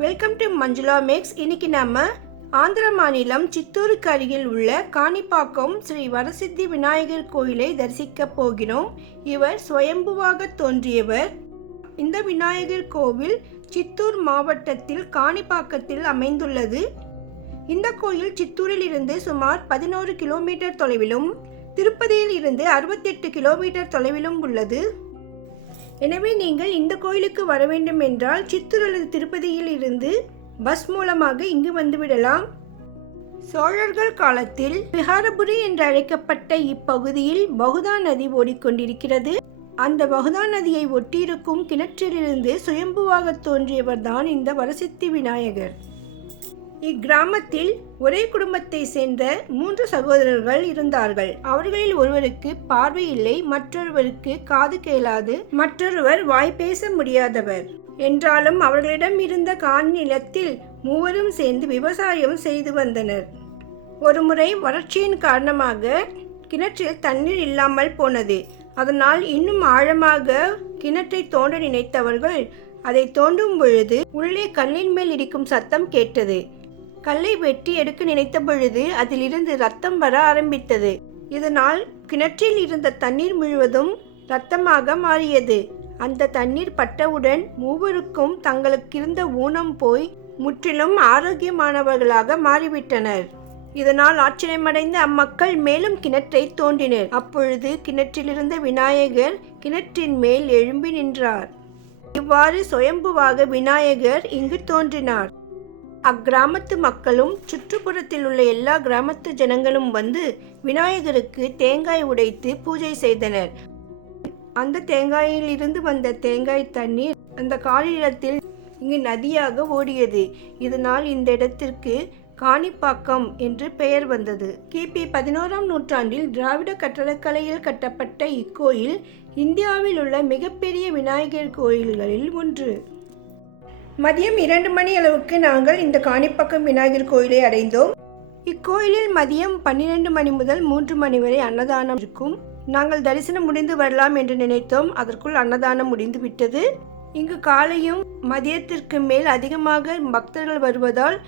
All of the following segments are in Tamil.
வெல்கம் டு மஞ்சுளா மேக்ஸ் இன்னைக்கு நம்ம ஆந்திர மாநிலம் சித்தூருக்கு அருகில் உள்ள காணிப்பாக்கம் ஸ்ரீ வரசித்தி விநாயகர் கோயிலை தரிசிக்க போகிறோம். இவர் சுயம்புவாக தோன்றியவர். இந்த விநாயகர் கோவில் சித்தூர் மாவட்டத்தில் காணிப்பாக்கத்தில் அமைந்துள்ளது. இந்த கோயில் சித்தூரில் இருந்து சுமார் பதினோரு கிலோமீட்டர் தொலைவிலும் திருப்பதியில் இருந்து அறுபத்தெட்டு கிலோமீட்டர் தொலைவிலும் உள்ளது. எனவே நீங்கள் இந்த கோயிலுக்கு வர வேண்டும் என்றால் சித்தூர் அல்லது திருப்பதியில் இருந்து பஸ் மூலமாக இங்கு வந்துவிடலாம். சோழர்கள் காலத்தில் விஹாரபுரி என்று அழைக்கப்பட்ட இப்பகுதியில் பகுதா நதி ஓடிக்கொண்டிருக்கிறது. அந்த பகுதா நதியை ஒட்டியிருக்கும் கிணற்றிலிருந்து சுயம்புவாக தோன்றியவர்தான் இந்த வரசித்தி விநாயகர். இக்கிராமத்தில் ஒரே குடும்பத்தை சேர்ந்த மூன்று சகோதரர்கள் இருந்தார்கள். அவர்களில் ஒருவருக்கு பார்வை இல்லை மற்றொருவருக்கு காது கேளாது மற்றொருவர் வாய் பேச முடியாதவர். என்றாலும் அவர்களிடம் இருந்த காணி நிலத்தில் மூவரும் சேர்ந்து விவசாயம் செய்து வந்தனர். ஒருமுறை வறட்சியின் காரணமாக கிணற்றில் தண்ணீர் இல்லாமல் போனது. அதனால் இன்னும் ஆழமாக கிணற்றை தோண்ட நினைத்தவர்கள் அதை தோண்டும் பொழுது உள்ளே கல்லின் மேல் இடிக்கும் சத்தம் கேட்டது. கல்லை வெட்டி எடுக்க நினைத்த பொழுது அதிலிருந்து ரத்தம் வர ஆரம்பித்தது. இதனால் கிணற்றில் இருந்த தண்ணீர் முழுவதும் ரத்தமாக மாறியது. அந்த தண்ணீர் பட்டவுடன் மூவருக்கும் தங்களுக்கிருந்த ஊனம் போய் முற்றிலும் ஆரோக்கியமானவர்களாக மாறிவிட்டனர். இதனால் ஆச்சரியமடைந்த அம்மக்கள் மேலும் கிணற்றை தோண்டினர். அப்பொழுது கிணற்றிலிருந்த விநாயகர் கிணற்றின் மேல் எழும்பி நின்றார். இவ்வாறு சுயம்புவாக விநாயகர் இங்கு தோன்றினார். அக்கிராமத்து மக்களும் சுற்றுப்புறத்தில் உள்ள எல்லா கிராமத்து ஜனங்களும் வந்து விநாயகருக்கு தேங்காய் உடைத்து பூஜை செய்தனர். அந்த தேங்காயில் இருந்து வந்த தேங்காய் தண்ணீர் அந்த காலிடத்தில் இங்கு நதியாக ஓடியது. இதனால் இந்த இடத்திற்கு காணிப்பாக்கம் என்று பெயர் வந்தது. கிபி பதினோராம் நூற்றாண்டில் திராவிட கட்டடக்கலையில் கட்டப்பட்ட இக்கோயில் இந்தியாவில் உள்ள மிகப்பெரிய விநாயகர் கோயில்களில் ஒன்று. மதியம் இரண்டு மணி அளவுக்கு நாங்கள் இந்த காணிப்பாக்கம் விநாயகர் கோயிலை அடைந்தோம். இக்கோயிலில் மதியம் பன்னிரண்டு மணி முதல் மூன்று மணி வரை அன்னதானம் இருக்கும். நாங்கள் தரிசனம் முடிந்து வரலாம் என்று நினைத்தோம். அதற்குள் அன்னதானம் முடிந்து விட்டது. இங்கு காலையும் மதியத்திற்கு மேல் அதிகமாக பக்தர்கள் வருவதால்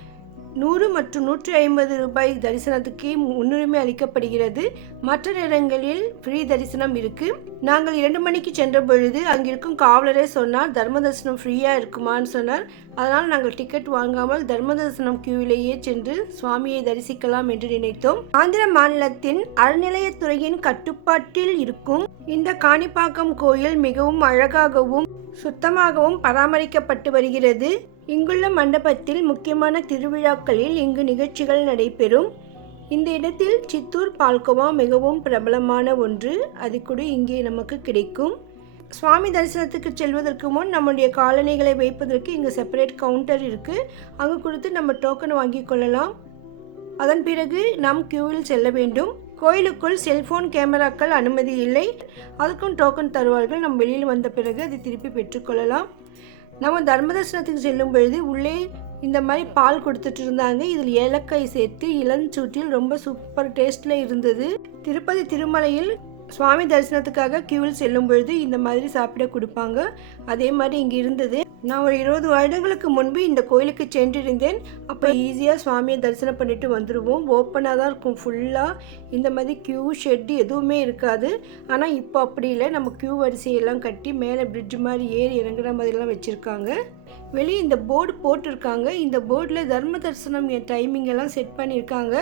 நூறு மற்றும் நூற்றி ஐம்பது ரூபாய் தரிசனத்துக்கு முன்னுரிமை அளிக்கப்படுகிறது. மற்ற நேரங்களில் ஃப்ரீ தரிசனம் இருக்கு. நாங்கள் இரண்டு மணிக்கு சென்ற பொழுது அங்கிருக்கும் காவலரே சொன்னார் தர்ம தரிசனம் ஃப்ரீயாக இருக்குமான்னு சொன்னார். அதனால் நாங்கள் டிக்கெட் வாங்காமல் தர்ம தரிசனம் கியூவிலேயே சென்று சுவாமியை தரிசிக்கலாம் என்று நினைத்தோம். ஆந்திர மாநிலத்தின் அறநிலையத்துறையின் கட்டுப்பாட்டில் இருக்கும் இந்த காணிப்பாக்கம் கோயில் மிகவும் அழகாகவும் சுத்தமாகவும் பராமரிக்கப்பட்டு வருகிறது. இங்குள்ள மண்டபத்தில் முக்கியமான திருவிழாக்களில் இங்கு நிகழ்ச்சிகள் நடைபெறும். இந்த இடத்தில் சித்தூர் பால்கோவா மிகவும் பிரபலமான ஒன்று. அது கூட இங்கே நமக்கு கிடைக்கும். சுவாமி தரிசனத்துக்கு செல்வதற்கு முன் நம்முடைய காலணிகளை வைப்பதற்கு இங்கு செப்பரேட் கவுண்டர் இருக்குது அங்கு கொடுத்து நம்ம டோக்கன் வாங்கி கொள்ளலாம். அதன் பிறகு நாம் கியூவில் செல்ல வேண்டும். கோயிலுக்குள் செல்போன் கேமராக்கள் அனுமதி இல்லை. அதுக்கும் டோக்கன் தருவார்கள். நம்ம வெளியில் வந்த பிறகு அதை திருப்பி பெற்றுக்கொள்ளலாம் நம்ம தர்மதர்சனத்துக்கு செல்லும் பொழுது உள்ளே இந்த மாதிரி பால் கொடுத்துட்டு இருந்தாங்க. இதில் ஏலக்காய் சேர்த்து இளஞ்சூட்டில் ரொம்ப சூப்பர் டேஸ்டில் இருந்தது. திருப்பதி திருமலையில் சுவாமி தரிசனத்துக்காக கியூவில் செல்லும் பொழுது இந்த மாதிரி சாப்பிட கொடுப்பாங்க. அதே மாதிரி இங்கே இருந்தது. நான் ஒரு இருபது வருடங்களுக்கு முன்பு இந்த கோயிலுக்கு சென்றிருந்தேன். அப்போ ஈஸியாக சுவாமியை தரிசனம் பண்ணிட்டு வந்துடுவோம் ஓப்பனாக தான் இருக்கும் ஃபுல்லாக இந்த மாதிரி க்யூ ஷெட்டு எதுவுமே இருக்காது. ஆனால் இப்போ அப்படி இல்லை. நம்ம க்யூ வரிசையெல்லாம் கட்டி மேலே பிரிட்ஜ் மாதிரி ஏறி இறங்குற மாதிரிலாம் வச்சுருக்காங்க. வெளியே இந்த போர்டு போட்டிருக்காங்க. இந்த போர்டில் தர்ம தரிசனம் என் டைமிங் எல்லாம் செட் பண்ணியிருக்காங்க.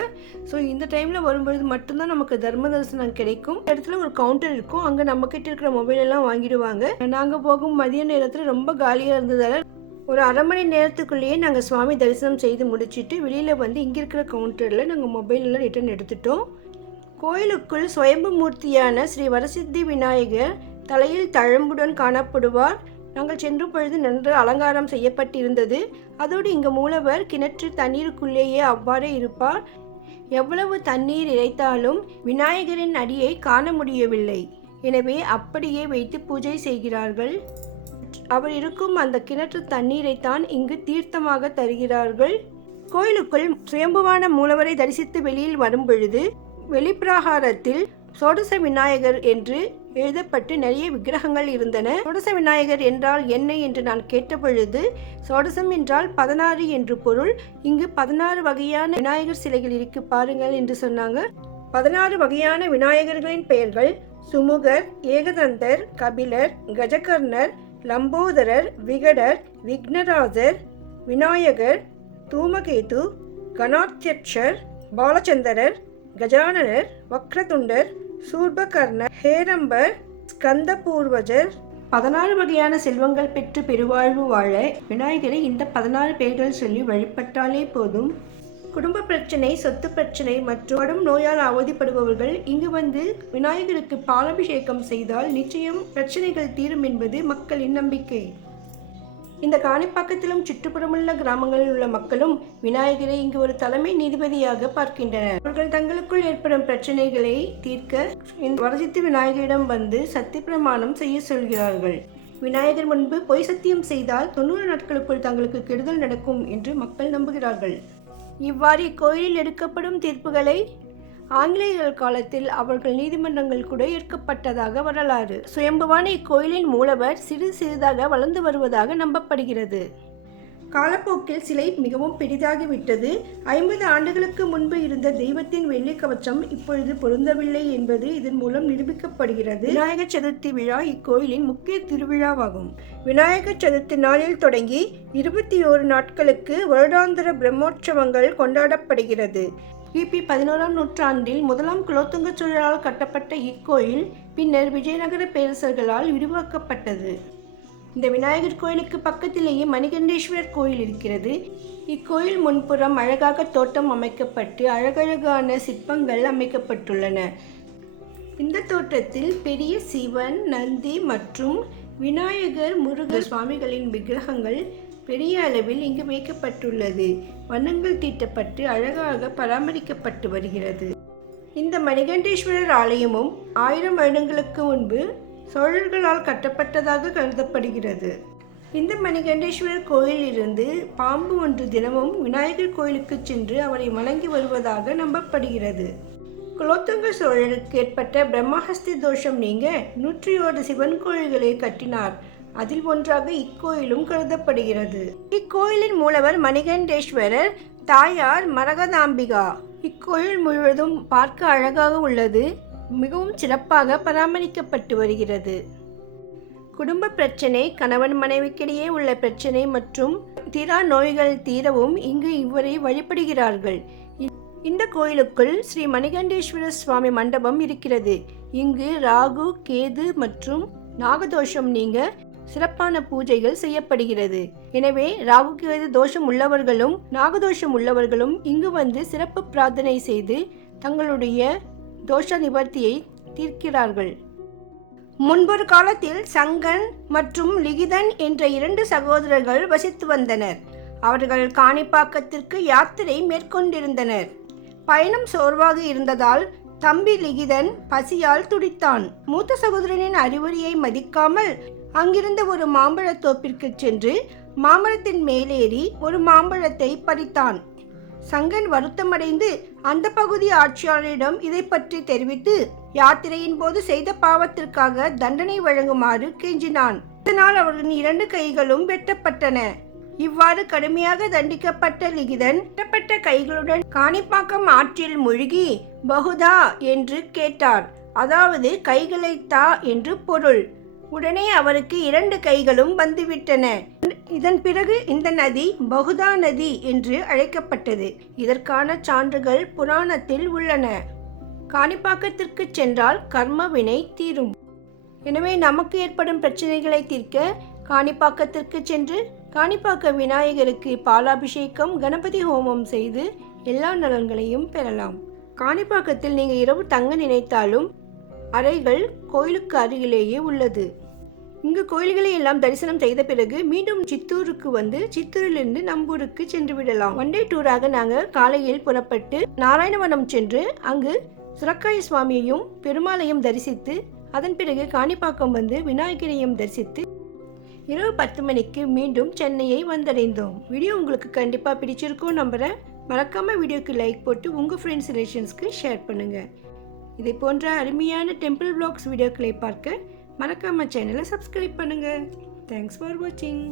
ஸோ இந்த டைமில் வரும்பொழுது மட்டும்தான் நமக்கு தர்ம தரிசனம் கிடைக்கும். இந்த இடத்துல ஒரு கவுண்டர் இருக்கும். அங்கே நம்மக்கிட்ட இருக்கிற மொபைல் எல்லாம் வாங்கிடுவாங்க. நாங்கள் போகும் மதிய நேரத்தில் ரொம்ப காலியாக இருந்ததால் ஒரு அரை மணி நேரத்துக்குள்ளேயே நாங்கள் சுவாமி தரிசனம் செய்து முடிச்சுட்டு வெளியில் வந்து இங்கே இருக்கிற கவுண்டரில் நாங்கள் மொபைல் எல்லாம் ரிட்டர்ன் எடுத்துட்டோம். கோயிலுக்குள் சுயம்பு மூர்த்தியான ஸ்ரீ வரசித்தி விநாயகர் தலையில் தழம்புடன் காணப்படுவார். நாங்கள் சென்ற பொழுது நன்று அலங்காரம் செய்யப்பட்டிருந்தது. அதோடு இங்கு மூலவர் கிணற்று தண்ணீருக்குள்ளேயே அவ்வாறே இருப்பார். எவ்வளவு தண்ணீர் இறைத்தாலும் விநாயகரின் அடியை காண முடியவில்லை. எனவே அப்படியே வைத்து பூஜை செய்கிறார்கள். அவர் இருக்கும் அந்த கிணற்று தண்ணீரைத்தான் இங்கு தீர்த்தமாக தருகிறார்கள். கோயிலுக்குள் சுயம்புவான மூலவரை தரிசித்து வெளியில் வரும் பொழுது வெளிப்பிரகாரத்தில் சோடச விநாயகர் என்று எழுதப்பட்டு நிறைய விக்கிரகங்கள் இருந்தன. சோடச விநாயகர் என்றால் என்ன என்று நான் கேட்டபொழுது சோடசம் என்றால் பதினாறு என்று பொருள். இங்கு பதினாறு வகையான விநாயகர் சிலைகள் இருக்கு பாருங்கள் என்று சொன்னாங்க. பதினாறு வகையான விநாயகர்களின் பெயர்கள் சுமுகர் ஏகதந்தர் கபிலர் கஜகர்ணர் லம்போதரர் விகடர் விக்னராஜர் விநாயகர் தூமகேது கணாத்தியட்சர் பாலச்சந்தரர் கஜானனர் வக்ரதுண்டர் சூர்பகர்ண ஹேரம்பர் ஸ்கந்தபூர்வஜர் பதினாறு வகையான செல்வங்கள் பெற்று பெருவாழ்வு வாழ விநாயகரை இந்த பதினாறு பெயர்கள் சொல்லி வழிபட்டாலே போதும். குடும்ப பிரச்சனை சொத்து பிரச்சனை மற்றும் கடும் நோயால் அவதிப்படுபவர்கள் இங்கு வந்து விநாயகருக்கு பாலாபிஷேகம் செய்தால் நிச்சயம் பிரச்சனைகள் தீரும் என்பது மக்களின் நம்பிக்கை. இந்த காணிப்பாக்கத்திலும் சுற்றுப்புறமுள்ள கிராமங்களில் உள்ள மக்களும் விநாயகரை இங்கு ஒரு தலைமை நீதிபதியாக பார்க்கின்றனர். அவர்கள் தங்களுக்குள் ஏற்படும் பிரச்சனைகளை தீர்க்க இந்த வரசித்தி விநாயகரிடம் வந்து சத்திய பிரமாணம் செய்ய சொல்கிறார்கள். விநாயகர் முன்பு பொய் சத்தியம் செய்தால் தொண்ணூறு நாட்களுக்குள் தங்களுக்கு கெடுதல் நடக்கும் என்று மக்கள் நம்புகிறார்கள். இவ்வாறு இக்கோயிலில் எடுக்கப்படும் தீர்ப்புகளை ஆங்கிலேயர்கள் காலத்தில் அவர்கள் நீதிமன்றங்கள் கூட ஏற்கப்பட்டதாக வரலாறு. சுயம்புவான இக்கோயிலின் மூலவர் சிறு சிறிதாக வளர்ந்து வருவதாக நம்பப்படுகிறது. காலப்போக்கில் சிலை மிகவும் பெரிதாகிவிட்டது. ஐம்பது ஆண்டுகளுக்கு முன்பு இருந்த தெய்வத்தின் வெள்ளி கவச்சம் இப்பொழுது பொருந்தவில்லை என்பது இதன் மூலம் நிரூபிக்கப்படுகிறது. விநாயகர் சதுர்த்தி விழா இக்கோயிலின் முக்கிய திருவிழாவாகும். விநாயகர் சதுர்த்தி நாளில் தொடங்கி இருபத்தி ஓரு நாட்களுக்கு வருடாந்திர பிரம்மோற்சவங்கள் கொண்டாடப்படுகிறது. கிபி பதினோராம் நூற்றாண்டில் முதலாம் குலோத்துங்க சோழரால் கட்டப்பட்ட இக்கோயில் பின்னர் விஜயநகர பேரரசர்களால் விரிவாக்கப்பட்டது இந்த விநாயகர் கோயிலுக்கு பக்கத்திலேயே மணிகண்டேஸ்வரர் கோயில் இருக்கிறது. இக்கோயில் முன்புறம் அழகாக தோட்டம் அமைக்கப்பட்டு அழகழகான சிற்பங்கள் அமைக்கப்பட்டுள்ளன. இந்த தோட்டத்தில் பெரிய சிவன் நந்தி மற்றும் விநாயகர் முருகர் சுவாமிகளின் விக்கிரகங்கள் பெரிய அளவில் இங்கு வைக்கப்பட்டுள்ளது வண்ணங்கள் தீட்டப்பட்டு அழகாக பராமரிக்கப்பட்டு வருகிறது. இந்த மணிகண்டேஸ்வரர் ஆலயமும் ஆயிரம் வருடங்களுக்கு முன்பு சோழர்களால் கட்டப்பட்டதாக கருதப்படுகிறது. இந்த மணிகண்டேஸ்வரர் கோயிலிருந்து பாம்பு ஒன்று தினமும் விநாயகர் கோயிலுக்கு சென்று அவரை வணங்கி வருவதாக நம்பப்படுகிறது. குலோத்துங்க சோழருக்கு ஏற்பட்ட பிரம்மஹஸ்தி தோஷம் நீங்க நூற்றி ஒரு சிவன் கோயில்களை கட்டினார். அதில் ஒன்றாக இக்கோயிலும் கருதப்படுகிறது. இக்கோயிலின் மூலவர் மணிகண்டேஸ்வரர் தாயார் மரகதாம்பிகா. இக்கோயில் முழுவதும் பார்க்க அழகாக உள்ளது மிகவும் சிறப்பாக பராமரிக்கப்பட்டு வருகிறது. குடும்ப பிரச்சனை கணவன் மனைவிக்கிடையே உள்ள பிரச்சனை மற்றும் தீரா நோய்கள் தீரவும் இங்கு இவரை வழிபடுகிறார்கள். இ- இந்த கோயிலுக்குள் ஸ்ரீ மணிகண்டேஸ்வர சுவாமி மண்டபம் இருக்கிறது. இங்கு ராகு கேது மற்றும் நாகதோஷம் நீங்க சிறப்பான பூஜைகள் செய்யப்படுகிறது. எனவே ராகு கேது தோஷம் உள்ளவர்களும் நாகதோஷம் உள்ளவர்களும் இங்கு வந்து சிறப்பு பிரார்த்தனை செய்து தங்களுடைய தோஷ நிவர்த்தியை தீர்க்கிறார்கள். முன்பொரு காலத்தில் சங்கன் மற்றும் லிகிதன் என்ற இரண்டு சகோதரர்கள் வசித்து வந்தனர். அவர்கள் காணிப்பாக்கத்திற்கு யாத்திரை மேற்கொண்டிருந்தனர். பயணம் சோர்வாக இருந்ததால் தம்பி லிகிதன் பசியால் துடித்தான். மூத்த சகோதரனின் அறிவுரையை மதிக்காமல் அங்கிருந்த ஒரு மாம்பழத் தோப்பிற்கு சென்று மாம்பழத்தின் மேலேறி ஒரு மாம்பழத்தை பறித்தான். சங்கன் வருத்தமடைந்து அந்த பகுதி ஆட்சியாளரிடம் இதை பற்றி தெரிவித்து யாத்திரையின் போது செய்த பாவத்திற்காக தண்டனை வழங்குமாறு கெஞ்சினான். இதனால் அவர்களின் இரண்டு கைகளும் வெட்டப்பட்டன. இவ்வாறு கடுமையாக தண்டிக்கப்பட்ட லிகிதன் வெட்டப்பட்ட கைகளுடன் காணிப்பாக்கம் ஆற்றில் மூழ்கி பகுதா என்று கேட்டார். அதாவது கைகளை தா என்று பொருள். உடனே அவருக்கு இரண்டு கைகளும் வந்துவிட்டன. இதன் பிறகு இந்த நதி பகுதா நதி என்று அழைக்கப்பட்டது. இதற்கான சான்றுகள் புராணத்தில் உள்ளன. காணிப்பாக்கத்திற்கு சென்றால் கர்ம வினை தீரும். எனவே நமக்கு ஏற்படும் பிரச்சனைகளை தீர்க்க காணிப்பாக்கத்திற்கு சென்று காணிப்பாக்க விநாயகருக்கு பாலாபிஷேகம் கணபதி ஹோமம் செய்து எல்லா நலன்களையும் பெறலாம். காணிப்பாக்கத்தில் நீங்கள் இரவு தங்க நினைத்தாலும் அறைகள் கோயிலுக்கு அருகிலேயே உள்ளது. இங்கு கோயில்களை எல்லாம் தரிசனம் செய்த பிறகு மீண்டும் சித்தூருக்கு வந்து சித்தூரிலிருந்து நம்பூருக்கு சென்று விடலாம். ஒன் டே டூராக நாங்கள் காலையில் புறப்பட்டு நாராயணவனம் சென்று அங்கு சுரக்காய சுவாமியையும் பெருமாளையும் தரிசித்து அதன் பிறகு காணிப்பாக்கம் வந்து விநாயகரையும் தரிசித்து இரவு பத்து மணிக்கு மீண்டும் சென்னையை வந்தடைந்தோம். வீடியோ உங்களுக்கு கண்டிப்பாக பிடிச்சிருக்கும் நம்புகிறேன் மறக்காமல் வீடியோக்கு லைக் போட்டு உங்கள் ஃப்ரெண்ட்ஸ் ரிலேஷன்ஸ்க்கு ஷேர் பண்ணுங்கள் இதை போன்ற அருமையான டெம்பிள் பிளாக்ஸ் வீடியோக்களை பார்க்க மறக்காம சேனலை சப்ஸ்கிரைப் பண்ணுங்கள் தேங்க்ஸ் ஃபார் வாட்சிங்